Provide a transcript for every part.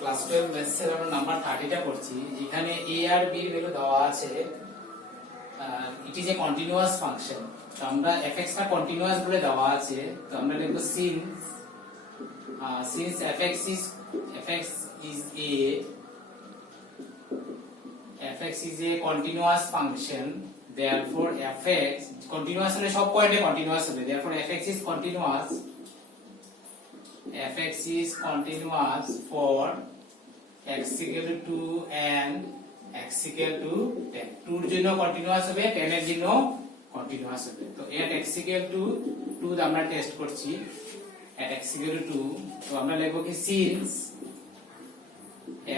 Class 12 maths এর আমরা number 30 টা করছি। এখানে a আর b এর ভ্যালু দেওয়া আছে। It is a continuous function. তো আমরা fx টা কন্টিনিউয়াস বলে দেওয়া আছে। তো আমরা লিখব since fx is a continuous function, therefore fx continuous হলে সব পয়েন্টে কন্টিনিউয়াস হবে, therefore fx is continuous for x equal to 2 and x equal to 10. 2 এর জন্য কন্টিনিউয়াস হবে, 10 এর জন্য কন্টিনিউয়াস হবে। তো at x equal to 2 আমরা টেস্ট করছি। at x equal to 2 তো আমরা লিখব কি since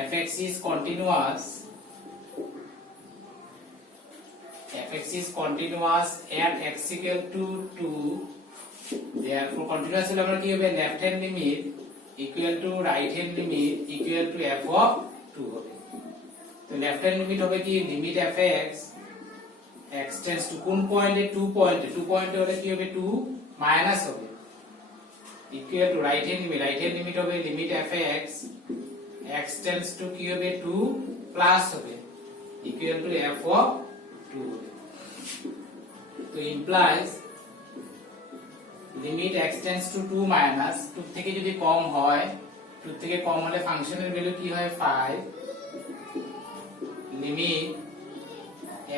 fx is continuous at x equal to 2, therefore continuous হলে আমরা কি হবে left hand limit equal to right hand limit equal to f of 2 হবে। তো লেফট হ্যান্ড লিমিট হবে কি limit fx x tends two কোন পয়েন্টে 2 পয়েন্টে হলে কি হবে 2 মাইনাস হবে equal to right hand limit হবে limit fx x tends to কি হবে 2 প্লাস হবে ইকুয়াল টু f of 2 হবে। তো implies limit x tends two 2 minus 2 থেকে যদি কম হয় 2 থেকে কম হলে ফাংশনের ভ্যালু কি হয় 5, limit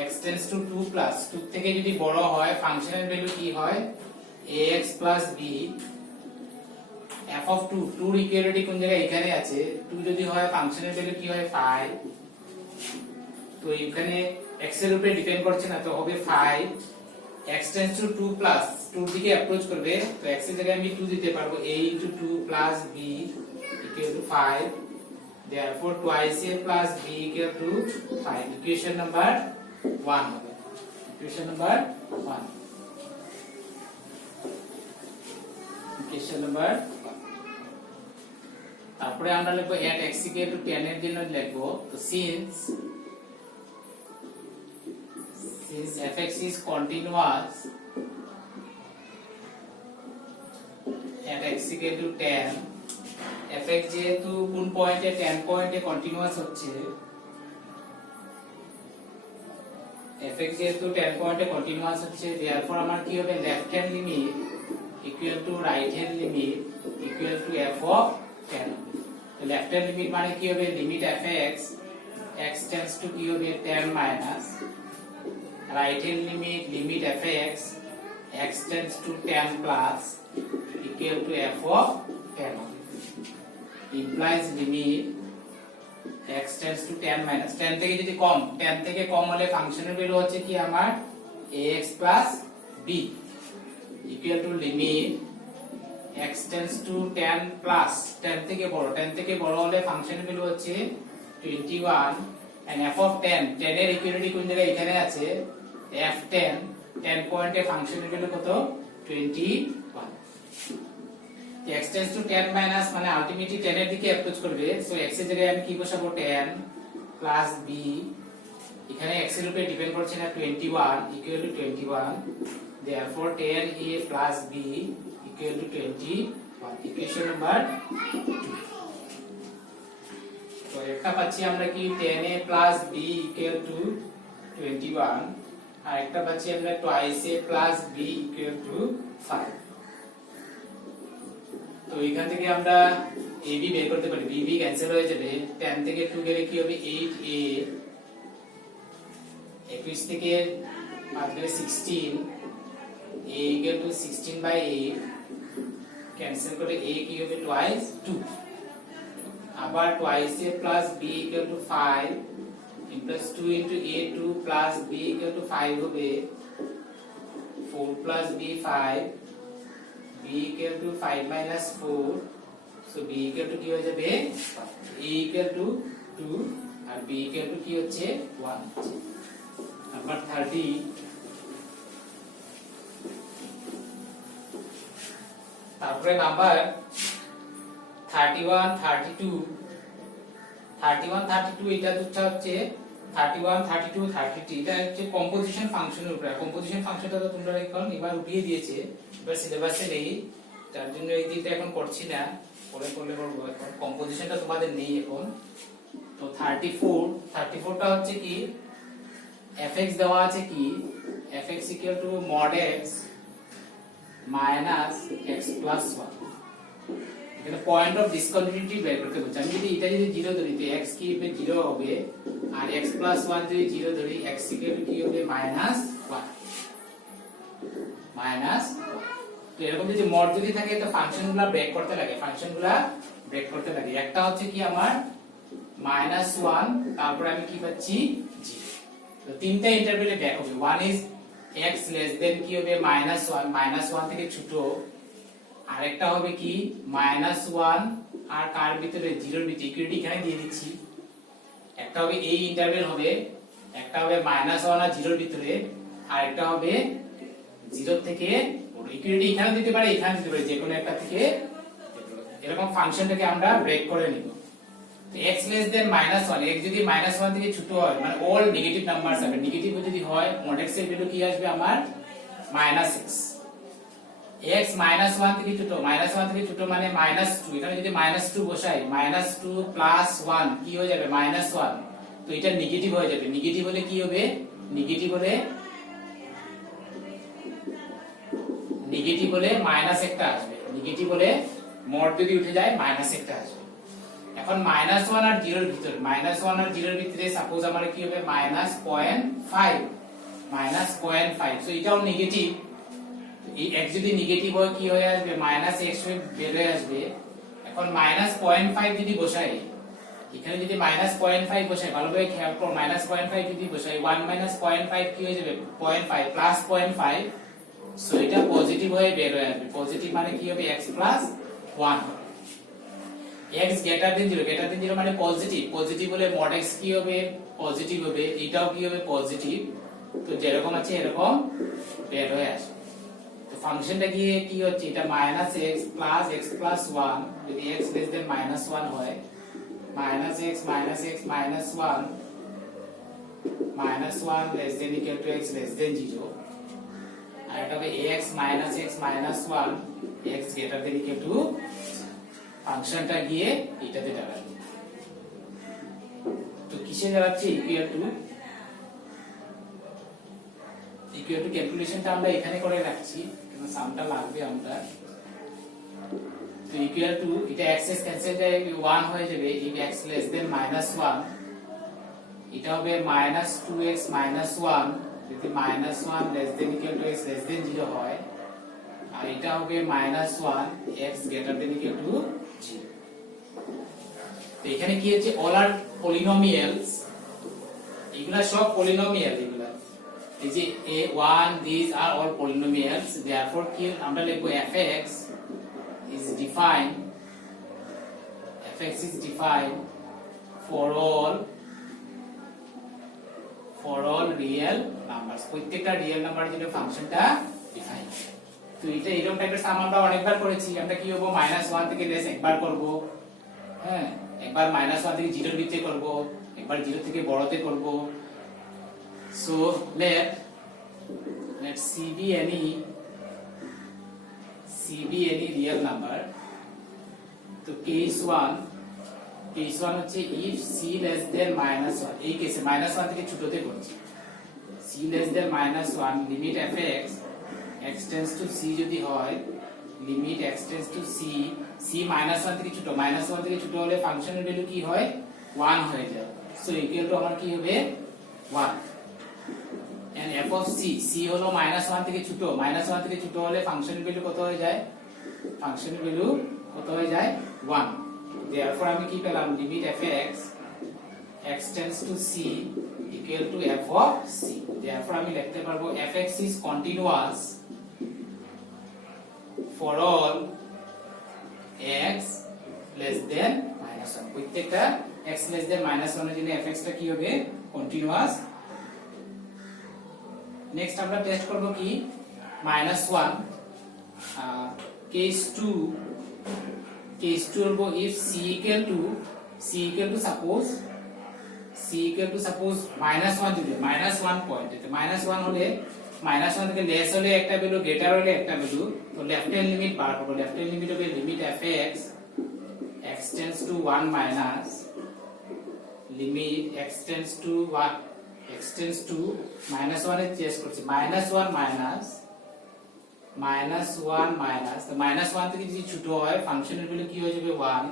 x tends two 2 plus 2 থেকে যদি বড় হয় ফাংশনের ভ্যালু কি হয় ax b f of 2 2 এর ইকুয়ালিটি কোন জায়গায় এখানে আছে 2 যদি হয় ফাংশনের ভ্যালু কি হয় 5। তো এখানে x এর উপরে ডিপেন্ড করছে না, তো হবে 5 x টেন্ডস টু 2 প্লাস 2 দিকে অ্যাপ্রোচ করবে, তো x এর জায়গায় আমি 2 দিতে পারবো a into 2 plus b equal to 5, therefore twice a plus b equal to 5. Equation number 1 হবে। ইকুয়েশন নাম্বার 1 তারপরে আমরা লিখব at x equal to 10 এর জন্য লিখব তো since fx is continuous at x equal to 10, fx যেহেতু কোন পয়েন্টে 10 পয়েন্টে কন্টিনিউয়াস হচ্ছে, fx যেহেতু 10 পয়েন্টে কন্টিনিউয়াস হচ্ছে, therefore আমার কি হবে left hand limit equal to right hand limit equal to f of 10। তো লেফট হ্যান্ড লিমিট মানে কি হবে limit fx x tends to কি হবে 10 minus right hand limit fx x tends to 10 plus equal to f of 10 implies limit x tends to 10 minus 10 থেকে যদি কম 10 থেকে কম হলে ফাংশনের ভ্যালু হচ্ছে কি আমার ax plus b equal to limit x tends to 10 plus 10 থেকে বড় হলে ফাংশনের ভ্যালু হচ্ছে 21 and f of 10 10 এর ইকুয়ালিটি কোন জায়গায় এখানে আছে f10 10 পয়েন্টে ফাংশনের ভ্যালু কত 21। x টেন্ডস টু 10 মাইনাস মানে আলটিমেটলি 10 এর দিকে অ্যাপ্রোচ করবে, সো x এর জায়গায় আমি কি বসাবো 10 প্লাস b, এখানে x এর উপরে ডিপেন্ড করছে না 21 equal to 21, therefore 10a plus b equal to 21। Equation number 2। তো একটা পাচ্ছি আমরা কি 10a plus b equal to 21 আর একটা পাচ্ছি আমরা twice a plus b equal to 5। তো এখান থেকে আমরা ab বের করতে পারি, bb ক্যান্সেল হয়ে যাবে, 10 থেকে 2 গেলে কি হবে 8a, 21 থেকে 5 গেলে 16, a equal to 16 by 8 cancel করে a কি হবে twice 2, আবার twice a plus b equal to 5 plus 2 into a 2 plus b equal to 5 হবে 4 plus b 5, b equal to 5 minus 4, so b equal to কি হয়ে যাবে a equal to 2 R b equal to কি হচ্ছে 1 হচ্ছে। Number 30 তারপরে number 31 32 এটা দুটো হচ্ছে 31 32 33 এটা হচ্ছে কম্পোজিশন ফাংশনের উপরে। কম্পোজিশন ফাংশনটা তো তোমরা এখন এবার উঠিয়ে দিয়েছে, এবার সিলেবাসে নেই, তার জন্য এই দিকটা এখন করছি না। পরে করলে করবো, এখন কম্পোজিশনটা তোমাদের নেই এখন। তো 34টা হচ্ছে কি fx দেওয়া আছে কি fx equal to mod x minus x plus 1। এখানে পয়েন্ট অফ ডিসকন্টিনিউটি বের করতে বলছে। আমি যদি এটা যদি 0 ধরি তো x কি হবে 0 হবে, আর x plus 1 যদি 0 ধরি x equal to কি হবে -1 মাইনাস। তো এরকম যদি মড যদি থাকে তো ফাংশনগুলো ব্রেক করতে লাগে, একটা হচ্ছে কি আমার -1, তারপর আমি কি পাচ্ছি 0। তো তিনটা ইন্টারভ্যালে ব্রেক হবে। One is x less than কি হবে -1 থেকে ছোট, আরেকটা হবে কি -1 আর কার ভিতরে 0 এর ভিতরে ইকুইটি এখানে দিয়ে দিচ্ছি। একটা হবে এই ইন্টারভ্যাল হবে, একটা হবে -1 আর 0 এর ভিতরে, আর একটা হবে 0 থেকে ইকুইটি এখানে দিতে পারে, এখানে দিতে পারে, যে কোনো একটা থেকে। এরকম ফাংশনটাকে আমরা ব্রেক করে নিব। তো x লেস দেন -1, x যদি -1 থেকে ছোট হয় মানে অল নেগেটিভ নাম্বারস হবে, নেগেটিভ যদি হয় mod x এর ভ্যালু কি আসবে আমার -x। x -1 থেকে ছোট, -1 থেকে ছোট মানে -2, এখানে যদি -2 বসাই, -2 প্লাস 1 কি হয়ে যাবে -1। তো এটা নেগেটিভ হয়ে যাবে, নেগেটিভ হলে কি হবে, নেগেটিভ হলে মাইনাস একটা আসবে, নেগেটিভ হলে মড যদি উঠে যায় মাইনাস একটা আসবে। এখন -1 আর 0 এর ভিতরে, -1 আর 0 এর ভিতরে সাপোজ আমার কি হবে -0.5, সো এটাও নেগেটিভ। এই x যদি নেগেটিভ হয় কি হয়ে আসবে -x হয়ে বের হয়ে আসবে। এখন -0.5 যদি বসাই, এখানে যদি -0.5 বসাই, ভালোভাবে খেয়াল করো, -0.5 যদি বসাই 1 -0.5 কি হয়ে যাবে 0.5 প্লাস 0.5, সো এটা পজিটিভ হয়ে বের হয়ে আসবে। পজিটিভ মানে কি হবে x প্লাস 1 হবে। x গ্রেটার দেন 0 মানে পজিটিভ, পজিটিভ হলে mod x কি হবে পজিটিভ হবে, এটাও কি হবে পজিটিভ। তো যেরকম আছে এরকম বের হয়ে আসবে। তো ফাংশনটা কি হচ্ছে, এটা -x প্লাস x প্লাস 1, যদি x লেস দেন -1 হয় -x -1 less than equal to x less than 0, আর এটা হবে ax -x -1 x greater than equal to, ফাংশনটা গিয়ে এটাতে দাঁড়াবে। তো কিসে দাঁড়াচ্ছে ইকুয়াল টু ক্যালকুলেশনটা আমরা এখানে করে রাখছি, কারণ সামটা লাগবে আমরা। তো ইকুয়াল টু এটা x এর ক্যান্সেল যায় 1 হয়ে যাবে, এই x লেস দেন -1, এটা হবে -2x -1 যদি -1 less than equal to x less than 0 হয়, আর এটা হবে -1 x greater than equal to 0। তো এখানে কি হচ্ছে অল আর পলিনোমিয়ালস, এগুলা সব পলিনোমিয়াল, এগুলা এই যে a1 these are all polynomials, therefore কি আমরা লিখব fx is defined for all real numbers, প্রত্যেকটা রিয়েল নাম্বার জন্য ফাংশনটা ডিফাইন। তো এটা এরকম টাইপের সাম আমরা অনেকবার করেছি। আমরা কি হবে -1 থেকে লেস একবার করব, হ্যাঁ, একবার -1 থেকে 0 এর ভিতরে করব, একবার 0 থেকে বড়তে করব। So let c be any real number। তো case 1 হচ্ছে if c less than -1, এই কেসে -1 থেকে ছোটতে করছি, c less than -1 limit fx x tends to c যদি হয়, limit x tends to c -1 থেকে ছোট, -1 থেকে ছোট হলে ফাংশনের ভ্যালু কি হয় 1 হয়ে যায়। সো ইকুয়াল টু আমার কি হবে 1, and f of c হলো -1 থেকে ছোট, -1 থেকে ছোট হলে ফাংশনের ভ্যালু কত হয়ে যায় 1। therefore আমি কি পেলাম limit fx x tends to c equal to f of c। therefore আমি লিখতে পারবো fx is continuous for all x less than -1, প্রত্যেকটা x less than -1 এর জন্য fx টা কি হবে কন্টিনিউয়াস। নেক্সট আমরা টেস্ট করব কি -1, case 2 বলবো if c equal to suppose -1 যদি -1 পয়েন্ট, -1 হলে -1 থেকে লেস হলে একটা ভ্যালু, গ্রেটার হলে একটা ভ্যালু। তো লেফট হ্যান্ড লিমিট বার করব, লেফট হ্যান্ড লিমিট হবে limit fx tends to 1 minus limit x tends to 1 x tends to minus 1 এর চেঞ্জ করছি minus 1 minus the minus 1 থেকে যদি ছোট হয় ফাংশনের ভ্যালু কি হয়ে যাবে 1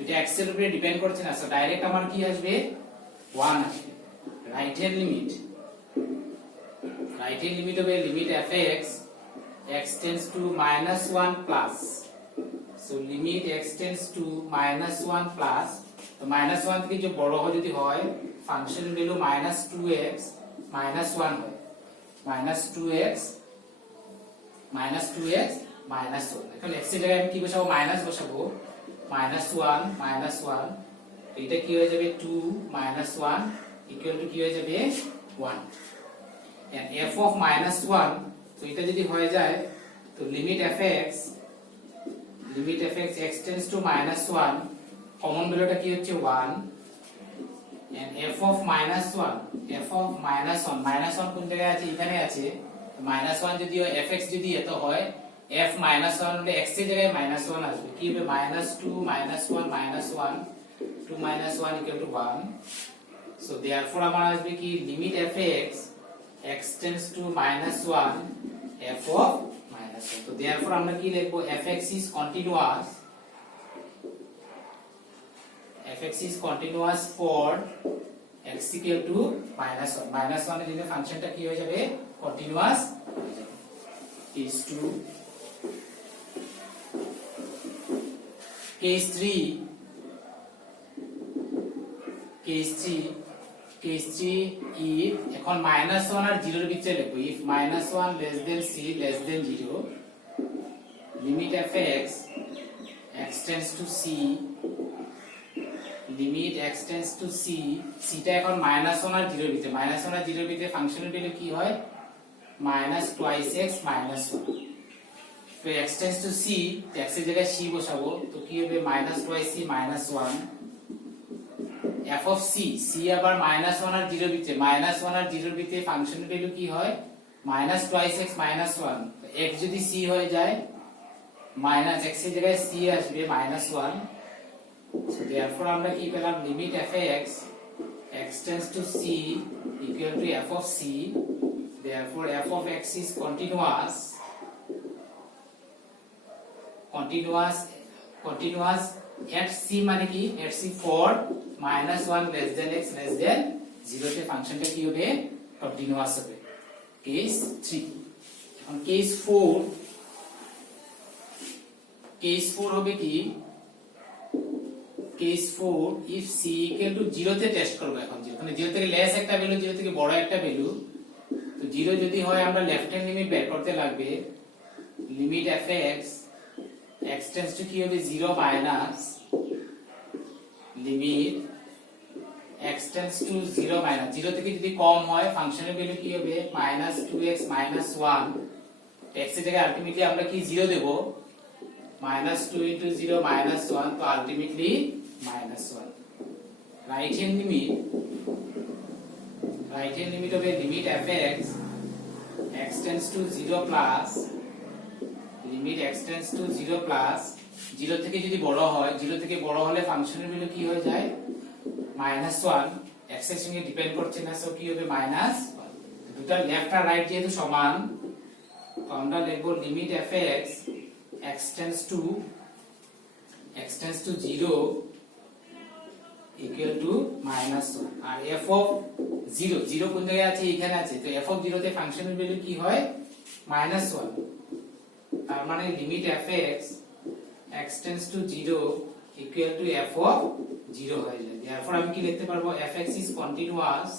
এটা x এর উপরে ডিপেন্ড করছে না সো ডাইরেক্ট আমার কি আসবে 1 আসবে রাইট হ্যান্ড লিমিট হবে limit fx x tends to minus 1 plus so limit x tends to minus 1 plus তো minus 1 থেকে যে বড় হয় যদি হয় function value minus 2x minus 1 হয় minus 2x minus 1 এখন x এর জায়গায় আমি কি বসাবো মাইনাস বসাবো minus 1 এটা কি হয়ে যাবে 2 minus 1 equal to কি হয়ে যাবে 1 and f of minus 1 তো এটা যদি হয়ে যায় তো limit fx x tends to minus 1 common ভ্যালুটা কি হচ্ছে 1 and f of minus 1 কোন জায়গায় আছে এখানে আছে minus 1 যদি fx যদি এত হয় f minus 1 হলে x এর জায়গায় minus 1 আসবে কি হবে minus 2 minus 1 minus 1 2 minus 1 equal to 1 so therefore আমার আসবে কি limit fx x tends to minus 1 f of minus 1 so therefore আমরা কি লিখব fx is continuous for x equal to minus 1 এর জন্য ফাংশনটা কি হয়ে যাবে কন্টিনিউয়াস is 2 case 3 if এখন minus 1 আর 0 এর ভিতরে লিখব if minus 1 less than c less than 0 limit fx x tends to c limit x tends to c c টা এখন minus 1 আর 0 এর ভিতরে minus 1 আর 0 এর ভিতরে ফাংশনের ভ্যালু কি হয় minus twice x minus 1 তো x tends to c x এর জায়গায় c বসাবো তো কি হবে minus twice c minus 1 f of c আবার minus 1 আর 0 এর ভিতরে minus 1 আর 0 এর ভিতরে ফাংশনের ভ্যালু কি হয় minus twice x minus 1 তো x যদি c হয়ে যায় minus x এর জায়গায় c আসবে minus 1 so therefore আমরা কি পেলাম limit fx x tends to c equal to f of c therefore f of x is continuous at c মানে কি at c for minus 1 less than x less than 0 তে ফাংশনটা কি হবে continuous হবে কেস 3 এখন কেস 4 হবে কি case 4 if c equal to 0 তে টেস্ট করব এখন মানে 0 থেকে লেস একটা ভ্যালু 0 থেকে বড় একটা ভ্যালু তো 0 যদি হয় আমরা লেফট হ্যান্ড লিমিট বের করতে লাগবে limit fx x tends to কি হবে 0 minus limit x tends to 0 minus 0 থেকে যদি কম হয় ফাংশনের ভ্যালু কি হবে minus 2x minus 1 x এর জায়গায় আলটিমেটলি আমরা কি 0 দেব minus 2 into 0 minus 1 তো ultimately minus 1 right hand limit হবে limit fx x tends to 0 plus limit x tends to 0 plus 0 থেকে যদি বড় হয় 0 থেকে বড় হলে ফাংশনের ভ্যালু কি হয়ে যায় minus 1 x এর সঙ্গে ডিপেন্ড করছে না সো কি হবে minus 1 দুটো লেফট আর রাইট যেহেতু সমান তো আমরা লিখব limit fx x tends to 0 equal to minus 1 R f of 0 কোন জায়গায় আছে এখানে আছে তো f of 0 তে ফাংশনের ভ্যালু কি হয় minus 1 তার মানে limit fx x tends to 0 equal to f of 0 হয়ে যায় therefore আমি কি লিখতে পারবো fx is continuous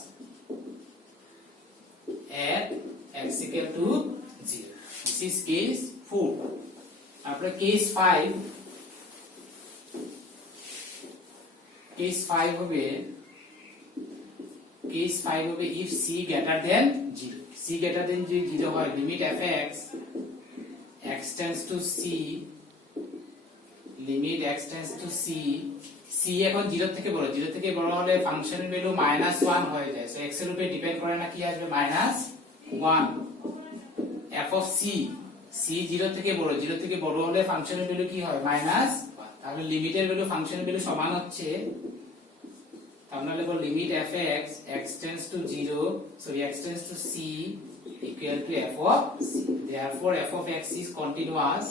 at x equal to 0 this is case 4 তারপরে case 5 হবে if c greater than 0 c greater than 0 হয় limit fx x tends to c limit x tends to c c এখন 0 থেকে বড় হলে ফাংশনের ভ্যালু -1 হয়ে যায় সো x এর উপরে ডিপেন্ড করে না কি আসবে -1 f of c 0 থেকে বড় হলে ফাংশনের ভ্যালু কি হয় -1 তাহলে লিমিটের ভ্যালু ফাংশনের ভ্যালু সমান হচ্ছে, আমরা লিখব limit fx x tends to 0 sorry x tends to c equal to f of c. Therefore f of x is continuous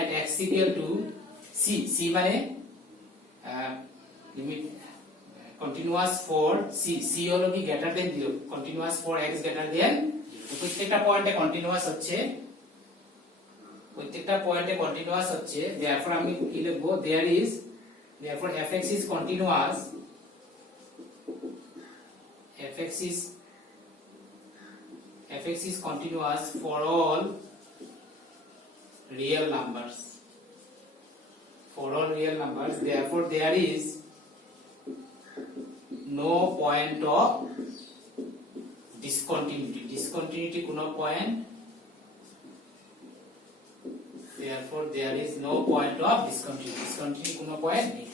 at x equal to c. c মানে লিমিট কন্টিনিউয়াস ফর c হলো কি greater than 0, continuous for x greater than 0। প্রত্যেকটা পয়েন্টে continuous হচ্ছে, therefore আমি কি লিখব, therefore fx is continuous, fx is continuous for all real numbers, therefore there is no point of discontinuity কোনো point, therefore there is no point of discontinuity কোনো point নেই।